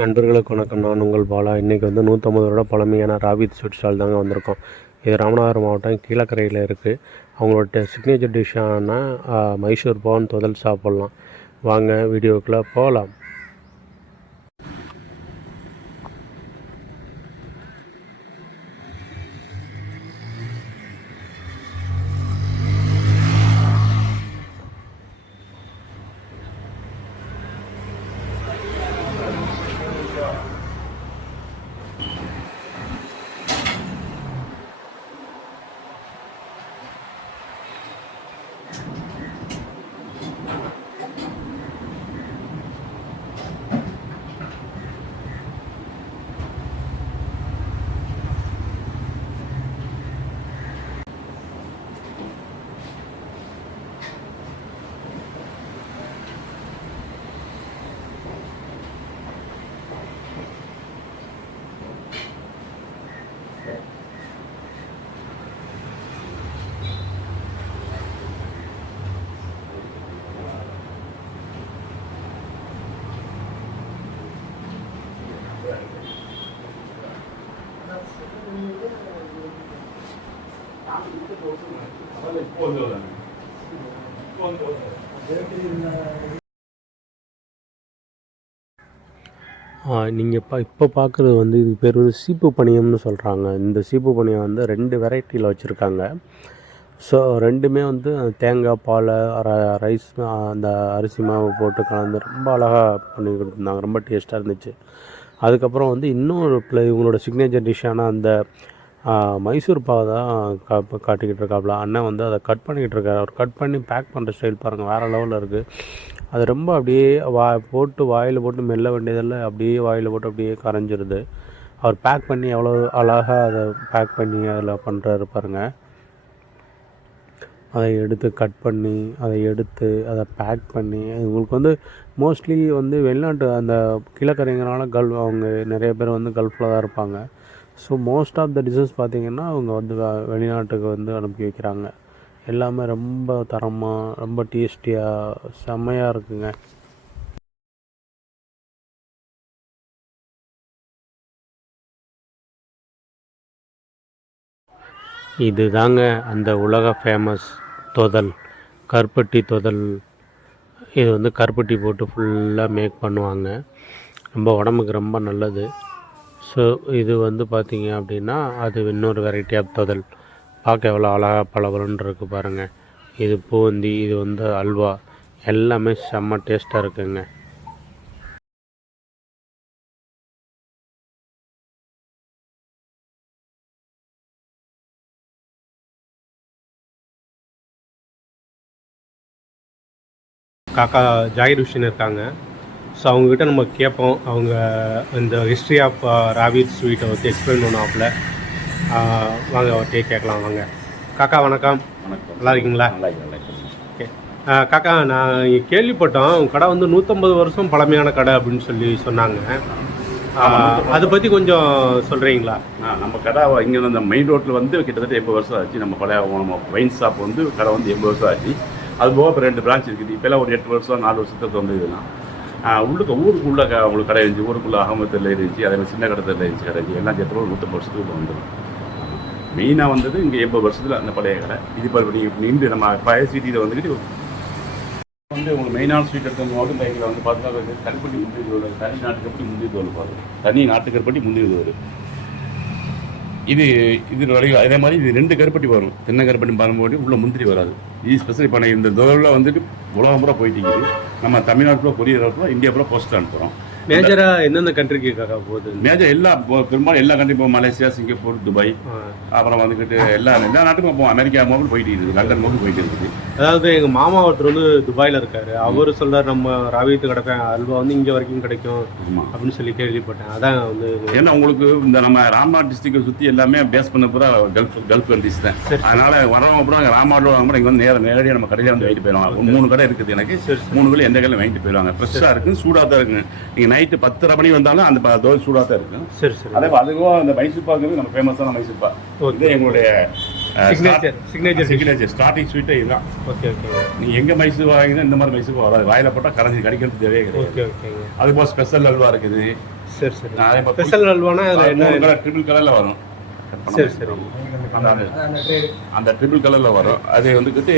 நண்பர்களுக்கு வணக்கம். நான் உங்கள் பாலா. இன்றைக்கி வந்து 150 வருட பழமையான ராபித் ஸ்வீட் ஸ்டால் தாங்க வந்திருக்கோம். இது ராமநாதபுரம் மாவட்டம் கீழக்கரையில் இருக்குது. அவங்களோட சிக்னேச்சர் டிஷ்ஷான மைசூர் பான் தொதல் சாப்பிட்லாம். வாங்க வீடியோக்குள்ளே போகலாம். நீங்கள் இப்போ பார்க்குறது வந்து இது பேர் வந்து சீப்பு பணியம்னு சொல்கிறாங்க. இந்த சீப்பு பணியம் வந்து 2 வெரைட்டியில் வச்சுருக்காங்க. ஸோ ரெண்டுமே வந்து தேங்காய் பால் ரைஸ் அந்த அரிசி மாவு போட்டு கலந்து ரொம்ப அழகாக பண்ணி கொடுத்துருந்தாங்க. ரொம்ப டேஸ்ட்டாக இருந்துச்சு. அதுக்கப்புறம் வந்து இன்னொரு இவங்களோட சிக்னேச்சர் டிஷ்ஷான அந்த மைசூர் பாவை தான் காட்டிக்கிட்டு இருக்காப்புல. அண்ணன் வந்து அதை கட் பண்ணிக்கிட்டு இருக்காரு. அவர் கட் பண்ணி பேக் பண்ணுற ஸ்டைல் பாருங்கள், வேறு லெவலில் இருக்குது. அது ரொம்ப அப்படியே போட்டு வாயில் போட்டு மெல்ல வேண்டியதில் அப்படியே வாயில் போட்டு அப்படியே கரைஞ்சிருது. அவர் பேக் பண்ணி எவ்வளோ அழகாக அதை பேக் பண்ணி அதில் பண்ணுறாரு பாருங்கள். அதை எடுத்து கட் பண்ணி அதை பேக் பண்ணி உங்களுக்கு வந்து மோஸ்ட்லி வந்து வெளிநாட்டு அந்த கீழக்கரைங்கிறனால அவங்க நிறைய பேர் வந்து கல்ஃபில் தான் இருப்பாங்க. So most of the dishes பார்த்திங்கன்னா அவங்க வந்து வெளிநாட்டுக்கு வந்து அனுப்பி வைக்கிறாங்க. எல்லாமே ரொம்ப தரமாக ரொம்ப டேஸ்டியாக செம்மையாக இருக்குங்க. இது தாங்க அந்த உலக ஃபேமஸ் தொதல், கருப்பட்டி தொதல். இது வந்து கருப்பட்டி போட்டு ஃபுல்லாக மேக் பண்ணுவாங்க. ரொம்ப உடம்புக்கு ரொம்ப நல்லது. ஸோ இது வந்து பார்த்திங்க அப்படின்னா அது இன்னொரு வெரைட்டி ஆஃப் தொதல். பார்க்க எவ்வளோ அழகாக பளபளன்னு இருக்குது பாருங்கள். இது பூந்தி, இது வந்து அல்வா, எல்லாமே செம்ம டேஸ்ட்டாக இருக்குங்க. காக்கா ஜாகிர் ஹுசேன் இருக்காங்க. ஸோ அவங்கக்கிட்ட நம்ம கேட்போம். அவங்க இந்த ஹிஸ்ட்ரி ஆஃப் ராபித் ஸ்வீட்டை வந்து எக்ஸ்பிளைன் பண்ணுவாப்புல. வாங்க அவர்கிட்டே கேட்கலாம். வாங்க காக்கா, வணக்கம். வணக்கம். நல்லா இருக்கீங்களா? ஓகே காக்கா, நான் கேள்விப்பட்டோம் உங்கள் கடை வந்து 150 வருஷம் பழமையான கடை அப்படின்னு சொல்லி சொன்னாங்க. அதை பற்றி கொஞ்சம் சொல்கிறீங்களா? நம்ம கடை இங்கே இந்த மெயின் ரோட்டில் வந்து கிட்டத்தட்ட 80 வருஷம் ஆச்சு. நம்ம பழைய வைன் ஷாப் வந்து கடை வந்து 80 வருஷம் ஆச்சு. அது போக இப்போ 2 பிரான்ச் இருக்குது. இப்போலாம் ஒரு 8 வருஷம் 4 வருஷத்துக்கு வந்து இதெல்லாம் ஊருக்குள்ளே உங்களுக்கு கடை இருந்துச்சு. ஊருக்குள்ளே அகமத்தில் இருந்துச்சு. அதே மாதிரி சின்ன கடத்தில் இருந்துச்சு கடை. எல்லாம் சேர்த்து ஒரு 150 வருஷத்துக்கு வந்துடும். மெயினாக வந்தது இங்கே 80 வருஷத்தில் அந்த பழைய கடை. இது இப்போ நீங்கள் நின்று நம்ம பழைய சிட்டியில் வந்துக்கிட்டு வந்து உங்களுக்கு மெயினான ஸ்வீட் எடுத்தவங்க வந்து டைமில் வந்து பார்த்தீங்கன்னா கருப்பட்டி முந்திரி தோல், தனி நாட்டுக்கருப்பட்டி முந்திரி தோல் பார்த்து தனி நாட்டுக்கருப்பட்டி முந்திரி தோல். இது வரைக்கும் அதே மாதிரி இது 2 கருப்பட்டி வரும். தென்னை கருப்பட்டி பார்க்கும்போது உள்ள முந்திரி வராது. இது ஸ்பெஷல். இப்போ இந்த தோலில் வந்துட்டு உலகம் பூரா போயிட்டு நம்ம தமிழ்நாட்டில் கொரியர் இந்தியா பூரா போஸ்ட் அனுப்புகிறோம். மேஜராக எந்தெந்த கண்ட்ரிக்கு போகுது? மேஜர் பெரும்பாலும் எல்லா கண்ட்ரி போவோம். மலேசியா, சிங்கப்பூர், துபாய், அப்புறம் வந்துக்கிட்டு எல்லா நாட்டுக்கும் போவோம். அமெரிக்கா மோபிள் போயிட்டு இருக்குது, லண்டன் மோபிள் போயிட்டு இருக்குது. அதாவது எங்கள் மாமா ஒருத்தர் வந்து துபாயில் இருக்காரு. அவர் சொல்கிறார் நம்ம ராபித்து கிடைக்கும் அல்வா வந்து இங்கே வரைக்கும் கிடைக்கும் அப்படின்னு சொல்லி கேள்விப்பட்டேன். அதான் வந்து ஏன்னா உங்களுக்கு இந்த நம்ம ராம்நாத் டிஸ்ட்ரிக்டை சுற்றி எல்லாமே பேஸ் பண்ண பூரா கல்ஃப் கண்ட்ரிஸ் தான். அதனால வரவங்க பூரா ராம்நாட்டில் வாங்க இங்கே வந்து நேரடியாக நம்ம கடையில் வந்து வாங்கிட்டு போயிடுவாங்க. 3 கடை இருக்குது எனக்கு. 3 கடை எந்த கடையில் வாங்கிட்டு போயிடுவாங்க. ஃப்ரெஷ்ஷாக இருக்குது, சூடாக தான் இருக்குங்க. நீங்கள் நைட்டு 10:30 மணி வந்தாலும் அந்த தோல் சூடாக தான் இருக்கும். சரி சரி. அதே அதுவும் அந்த மைசூர் பாக்குறது நம்ம ஃபேமஸான மைசூர் பாக். இது எங்களுடைய சிக்னேச்சர் ஸ்டார்டிங் ஸ்வீட்டே இதுதான். Okay okay. நீங்கள் எங்கே மைசூர் வாங்கினா இந்த மாதிரி மைசூர் வராது. வாயில் போட்டால் கரைஞ்சி கடிக்கிறது தேவையே கிடையாது. Okay okay. அதுபோல் ஸ்பெஷல் அல்வா இருக்குது. சரி சரி. அதே மாதிரி ஸ்பெஷல் அல்வானா அதில் என்ன? ட்ரிபிள் கலரில் வரும். சரி சரி. அந்த ட்ரிபிள் கலரில் வரும். அது வந்துக்கிட்டு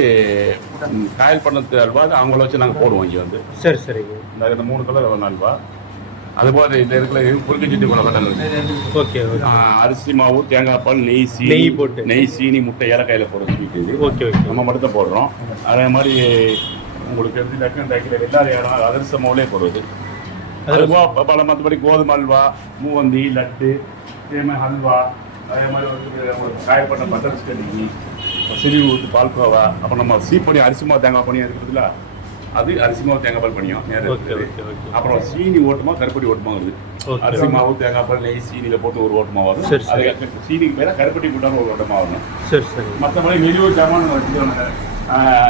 காயல் பண்ணத்து அல்வா அவங்கள வச்சு நாங்கள் போடுவோம் இங்கே வந்து. சரி சரிங்க. இந்த 3 கலர் வரும் அல்வா. அதுபோல் இதில் இருக்கிற புரிக்கச்சிட்டு கொண்டக்கடல் ஓகே ஓகே. அரிசி மாவு, தேங்காய் பால், நெய் போட்டு நெய், சீனி, முட்டை, ஏலக்காயில் போடுற ஸ்வீட் இது. Okay okay. நம்ம மட்டும் தான் போடுறோம். அதே மாதிரி உங்களுக்கு எடுத்துட்டாக்க இந்த எல்லா அதிரச மாவுலேயே போடுறது. அதுபோக பல மற்றபடி கோதுமை அல்வா, மூவந்தி, லட்டு, இதேமாதிரி ஹல்வா, அதே மாதிரி வந்து காயப்பட்ட பட்டர் ஸ்கட்டிங்கி, சிறுவி ஊற்று பால்கோவா, அப்புறம் நம்ம சீப்பணி அரிசி மாவு தேங்காய் பணியாக இருக்குதுல்ல, அது அரிசி மாவு தேங்காய் பால் பணியும் நேரம். அப்புறம் சீனி ஓட்டமாக கருப்பட்டி ஓட்டமாக வருது. அரிசி மாவு தேங்காய் பால் நெய் சீனியில் போட்டு ஒரு ஓட்டமாக வரும். அது சீனிக்கு பேர கருப்பட்டி போட்டாலும் ஒரு ஓட்டமாக வரும். சரி சரி. மற்றபடி வெளியூர் சாமான் வச்சுக்கோங்க.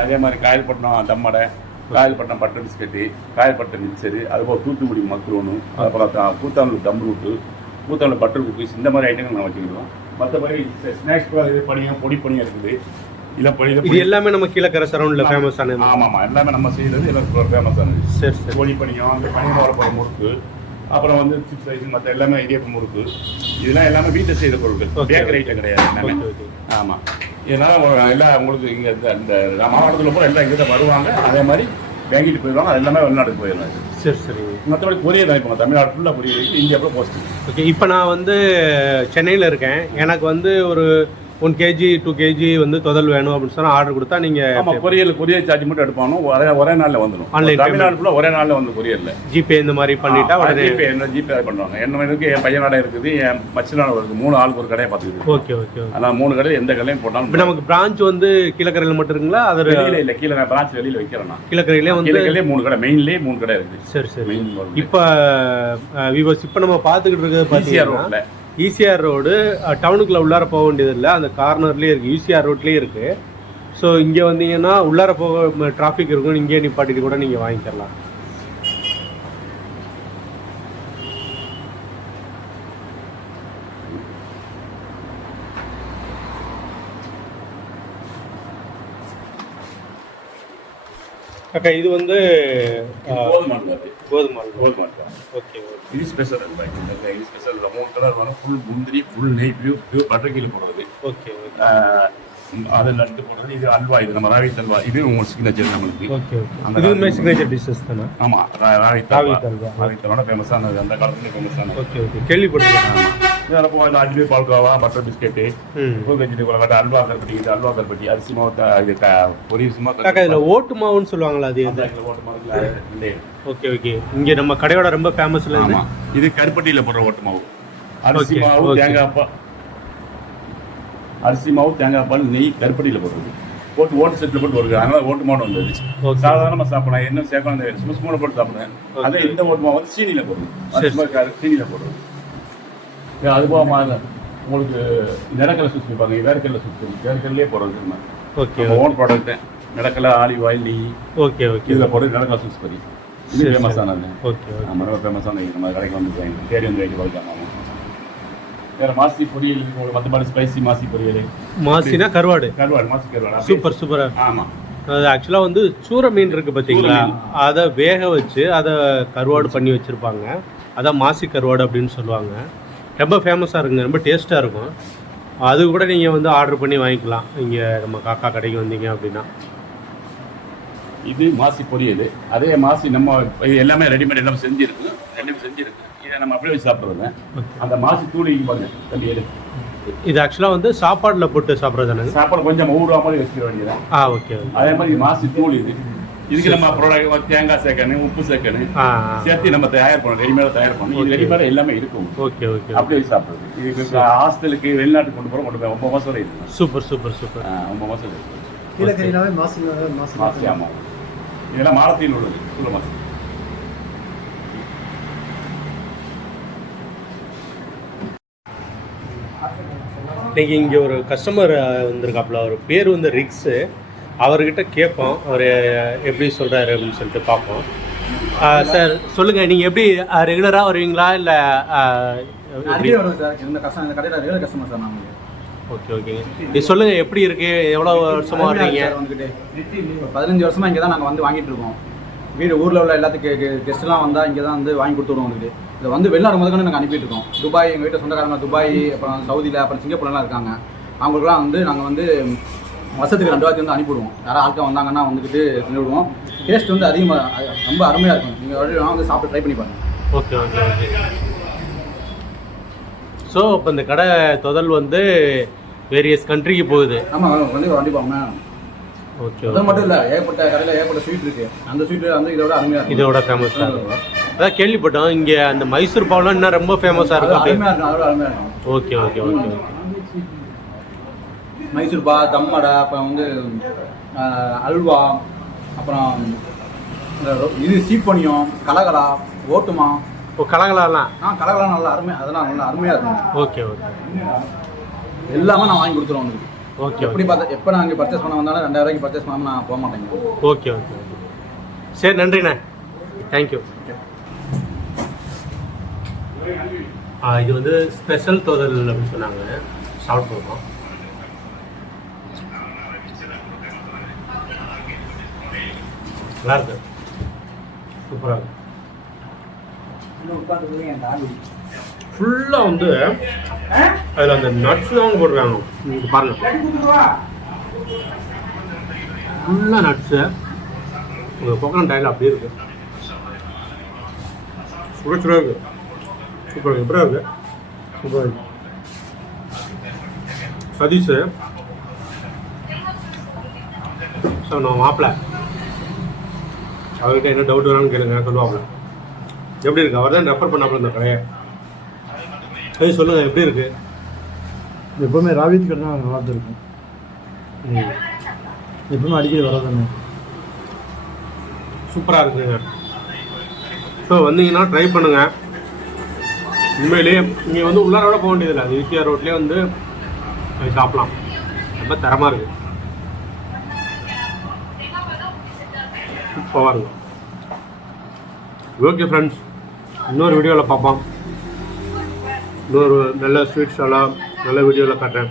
அதே மாதிரி காயல்பட்டினம் தம்மடை, Kayalpattinam butter biscuit, Kayalpattinam mixture, அதுபோல் தூத்துக்குடி மக்ரோனு, அப்புறம் கூத்தானூர் தம் ரூட்டு, கூத்தானூர் பட்டர் குக்கீஸ், இந்த மாதிரி ஐட்டங்கள் நான் வச்சுக்கிடுவோம். மற்றபடி ஸ்நாக்ஸ் பணியும் பொடி பணியும் இருக்குது. இது எல்லாமே நம்ம கீழக்கரை சரௌண்டில் ஃபேமஸ் ஆனது. ஆமாம், எல்லாமே நம்ம செய்யறது எல்லாரும் ஃபேமஸ் ஆனது. சரி சரி. பொடி பணியும், அந்த பனியம் வரப்போகிற முறுக்கு, அப்புறம் வந்து சிப்ஸ் ஐட்டம், மற்ற எல்லாமே இடியப்பம் முறுக்கு, இதெல்லாம் எல்லாமே வீட்டை செய்த பொருட்கள், பேக்கரி ஐட்டம் கிடையாது எல்லாமே. ஆமாம், இதனால் எல்லாம் உங்களுக்கு இங்கே இந்த மாவட்டத்தில் போல எல்லாம் இங்கே வருவாங்க. அதே மாதிரி வாங்கிட்டு போயிடுவாங்க. அது எல்லாமே வெளிநாட்டுக்கு போயிடலாம். சரி சரி. மற்றபடி கொரியர் தான். இப்போ தமிழ்நாடு ஃபுல்லாக கொரியர், இந்தியா கூட போஸ்ட். ஓகே. இப்போ நான் வந்து சென்னையில் இருக்கேன். எனக்கு வந்து ஒரு 1 kg 2 kg வந்து தொதல் வேணும் அப்படின்னு சொன்னால் ஆர்டர் கொடுத்தா நீங்கள்? ஆமாம், கொரியர் சார்ஜ் மட்டும் எடுப்பானோ ஒரே நாளில் வந்துடும். ஆன்லைன் தமிழ்நாடு ஃபுல்லாக ஒரே நாளில் வந்து கொரியரில் ஜிபே இந்த மாதிரி பண்ணிட்டா உடனே ஜிபே பண்ணுவாங்க. என்ன இருக்குது, என் பையன் கடை இருக்குது, என் மச்சினாடு இருக்குது. 3 ஆளுக்கு ஒரு கடையை பார்த்துக்குது. Okay okay. ஆனால் 3 கடையில் எந்த கடையும் போட்டாலும். இப்போ நமக்கு பிரான்ச் வந்து கீழக்கரையில் மட்டும் இருக்குங்களா? அது வெளியில் இல்லை, கீழே நான் பிரான்ச் வெளியில் வைக்கிறேன். கீழக்கரையிலே வந்து கீழக்கரையிலே 3 கடை, மெயின்லேயே 3 கடை இருக்குது. சரி சரி. இப்போ விவோஸ் இப்போ நம்ம பார்த்துக்கிட்டு இருக்கிறது பார்த்தீங்கன்னா ஈசிஆர் ரோடு டவுனுக்குள்ளே உள்ளார போக வேண்டியது இல்லை, அந்த கார்னர்லேயே இருக்குது. ஈசிஆர் ரோட்லேயே இருக்குது. ஸோ இங்கே வந்தீங்கன்னா உள்ளார போக டிராஃபிக் இருக்கும், இங்கே நிப்பாட்டிட்டு கூட நீங்கள் வாங்கிக்கலாம். அக்கா இது வந்து கோதுமை. ஓகே. இது ஸ்பெஷல் அல்வா. இது ஸ்பெஷல் 3 கலர் வரும். ஃபுல் முந்திரி, ஃபுல் நெய், பியூர் பட்டர் கீழே போடுறது. ஓகே. அது லட்டு போடுறது. இது அல்வா. இது நம்ம ராவி அல்வா. இது உங்கள் சிக்னேச்சர் நம்மளுக்கு. ஓகே. இதுவுமே சிக்னேச்சர் டிஷ்ஷஸ் தானே? ஆமாம், ராவி அல்வாவோட ஃபேமஸானது, அந்த காலத்துலேயே ஃபேமஸானது. Okay okay. கேள்விப்பட்டிருக்கேன். இதில் இப்போ இந்த அஜ்மீர் பால்கோவா, பட்டர் பிஸ்கெட்டு, பூங்கஞ்சி கொலக்கட்டை, அல்வா கருப்பட்டி, அரிசி மாவு, இது பொரியல் சும்மா. இதில் ஓட்டு மாவுன்னு சொல்லுவாங்களா? அது ஓட்டு மாவு. Okay okay. இங்கே நம்ம கடையோட ரொம்ப ஃபேமஸ் இல்லை? ஆமாம், இது கருப்பட்டியில் போடுற ஓட்டு மாவு. அரிசி மாவு, தேங்காய் பால், நெய், கருப்பட்டியில் போடுறது. ஓட்டு செட்டில் போட்டு வருது. அதனால ஓட்டு மாவு வந்தது. சாதாரணமாக சாப்பிடலாம், என்ன சேர்க்கலாம், சும்மா போட்டு சாப்பிடுவேன். அதே இந்த ஓட்டு மாவு வந்து சீனியில் போடுறது. சீனியில் போடுறது. அதுபோக உங்களுக்கு நிலக்கடலை சுற்றி வைப்பாங்க. வேர்க்கடலை சுற்றி வேர்க்கடலையே போடுறது. ஓகே. ஓன் ப்ராடக்ட்டு நிலக்கடலை, ஆலிவ் ஆயில், நெய். Okay okay. இதில் போடுறது நிலக்கடலை சுற்றி பற்றி. இது ஃபேமஸானது. ஓகே. நம்ம ரொம்ப ஃபேமஸான நம்ம கடைக்கு வந்து தேடி வந்து வாங்கி பார்க்கலாம். வேறு மாசி பொரியல், மற்ற மாதிரி ஸ்பைசி மாசி பொரியல். மாசினா கருவாடு. மாசி கருவாடு. Super super. ஆமாம். அது ஆக்சுவலாக வந்து சூற மீன் இருக்குது பார்த்தீங்களா, அதை வேக வச்சு அதை கருவாடு பண்ணி வச்சுருப்பாங்க. அதான் மாசி கருவாடு அப்படின்னு சொல்லுவாங்க. ரொம்ப ஃபேமஸாக இருக்குங்க, ரொம்ப டேஸ்ட்டாக இருக்கும். அது கூட நீங்கள் வந்து ஆர்டர் பண்ணி வாங்கிக்கலாம் இங்கே நம்ம காக்கா கடைக்கு வந்தீங்க அப்படின்னா. இது மாசி பொரியல். அதே மாசி நம்ம எல்லாமே ரெடிமேட் எல்லாம் செஞ்சுருக்கு. இதை நம்ம அப்படியே வச்சு சாப்பிட்றது. அந்த மாசி தூளிக்கு பாருங்க தம்பி. இது ஆக்சுவலாக வந்து சாப்பாடில் போட்டு சாப்பிட்றது. சாப்பாடு கொஞ்சம் ஊடுவா மாதிரி வச்சுக்க வேண்டியது. ஓகே. அதே மாதிரி மாசி தூள். இதுக்கு நம்ம ப்ராடக்ட் தேங்காய் சேர்க்கணும், உப்பு சேர்க்கணும், சேர்த்து நம்ம தயார் பண்ணணும். ரெடிமேடாக தயார் பண்ணணும். இது ரெடிமேடாக எல்லாமே இருக்கும். Okay okay. அப்படியே சாப்பிடுறது. இது ஹாஸ்டலுக்கு வெளிநாட்டுக்கு கொண்டு போய் 9 மாதம் வரை இருக்குது. Super super super. 9 மாதம் இருக்குது. கீழக்கரையிலாவே மாசி. ஆமாம், இதெல்லாம் மாலத்தீவில் உள்ளது. சூழ மாசி. இன்னைக்கு இங்கே ஒரு கஸ்டமர் வந்திருக்காப்புல. அவர் பேர் வந்து ரிக்ஸு. அவர்கிட்ட கேட்போம், அவர் எப்படி சொல்கிறாரு அப்படின்னு சொல்லிட்டு பார்ப்போம். சார் சொல்லுங்கள், நீங்கள் எப்படி ரெகுலராக வருவீங்களா இல்லை? வருவேன் சார். இந்த கடையில் ரெகுலர் கஸ்டமர் சார் நாங்கள். ஓகே ஓகேங்க. இது சொல்லுங்கள், எப்படி இருக்குது, எவ்வளோ வருஷமாக வர்றீங்க? வந்துக்கிட்டு 15 வருஷமாக இங்கே தான் நாங்கள் வந்து வாங்கிட்டு இருக்கோம். ஊரில் உள்ள எல்லாத்துக்கு கெஸ்ட்லாம் வந்தால் இங்கே தான் வந்து வாங்கி கொடுத்துடுவோம் வந்துட்டு. இதை வந்து வெளிநாடு முதல்ல நாங்கள் அனுப்பிட்டு இருக்கோம். துபாய், எங்கள் வீட்டில் சொந்தக்காரங்க துபாய், அப்புறம் சவுதியில், அப்புறம் சிங்கப்பூர்லாம் இருக்காங்க. அவங்களுக்குலாம் வந்து நாங்கள் வந்து வருஷத்துக்கு 2 வாரத்துக்கு வந்து அனுப்பிவிடுவோம். யாராவது ஆட்கள் வந்தாங்கன்னா வந்துக்கிட்டு செஞ்சுவிடுவோம். டேஸ்ட் வந்து அதிகமாக ரொம்ப அருமையாக இருக்கும். நீங்கள் வந்து சாப்பிட்டு ட்ரை பண்ணி பாருங்கள். Okay okay okay. ஸோ இப்போ இந்த கடை தொதல் வந்து வேரியஸ் கண்ட்ரிக்கு போகுது. ஆமாம், கண்டிப்பாக. ஓகே. அது மட்டும் இல்லை, ஏகப்பட்ட கடையில் ஏகப்பட்ட ஸ்வீட் இருக்குது. அந்த ஸ்வீட் வந்து இதோட அருமையாக இருக்கும். இதோட ஃபேமஸாக இருக்கும். அதான் கேள்விப்பட்டோம் இங்கே அந்த மைசூர் பாவெலாம் இன்னும் ரொம்ப ஃபேமஸாக இருக்கும். அருமையாக இருக்கும், அதோட அருமையாக இருக்கும். Okay okay okay okay. Mysore பா, தம்மடை, அப்புறம் வந்து அல்வா, அப்புறம் இது சீப்பனியம், கலகலா, ஓட்டுமா. ஓ கலகலாலாம். கலகலாம் நல்லா அருமையாக, அதெல்லாம் நல்லா அருமையாக இருக்கும். Okay okay. எல்லாமே நான் வாங்கி கொடுத்துருவோம் உங்களுக்கு. ஓகே. எப்படி பார்த்தா எப்போ நான் இங்கே பர்ச்சேஸ் பண்ண வந்தாலும் 2000 ரூபாய்க்கு பர்ச்சேஸ் பண்ணாமல் நான் போக மாட்டேங்க. Okay okay. சரி, நன்றிண்ணே. தேங்க்யூ. இது வந்து ஸ்பெஷல் தோதல் அப்படின்னு சொன்னாங்க. சாப்பிட்டு போகலாம். நல்லா இருக்கு, சூப்பராக இருக்கு. ஃபுல்லாக வந்து அதில் அந்த நட்ஸ் தான் போடுறாங்க. பாருங்க, ஃபுல்லாக நட்ஸு. உங்கள் கோகனட் ஆயில் அப்படியே இருக்கு. சுட இருக்கு. சூப்பராக இருக்கு. எப்படா இருக்கு? சூப்பராக இருக்கு. சதீஷு ஸோ நான் மாப்பிள்ள அவர்கிட்ட என்ன டவுட் வேணாலும் கேளுங்க, சொல்லுவாப்புல. எப்படி இருக்கு? அவர் தான் ரெஃபர் பண்ணாப்புல இந்த கடையை. சரி சொல்லுங்கள், எப்படி இருக்கு? எப்பவுமே ராவித் கடை தான் நல்லா இருக்கும். எப்பவுமே அடிக்கடி வராதானே. சூப்பராக இருக்குங்க. ஸோ வந்தீங்கன்னா ட்ரை பண்ணுங்கள். உண்மையிலேயே இங்கே வந்து உள்ளாரோட போக வேண்டியதில்லை. அது ஈசிஆர் ரோட்லேயே வந்து சாப்பிட்லாம். ரொம்ப தரமாக இருக்குது. சூப்பராக இருக்கும். ஓகே ஃப்ரெண்ட்ஸ், இன்னொரு வீடியோவில் பார்ப்போம். இன்னொரு நல்ல ஸ்வீட்ஸ் எல்லாம் நல்ல வீடியோவில் காட்டுறேன்.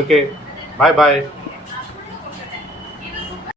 ஓகே, பாய் பாய்.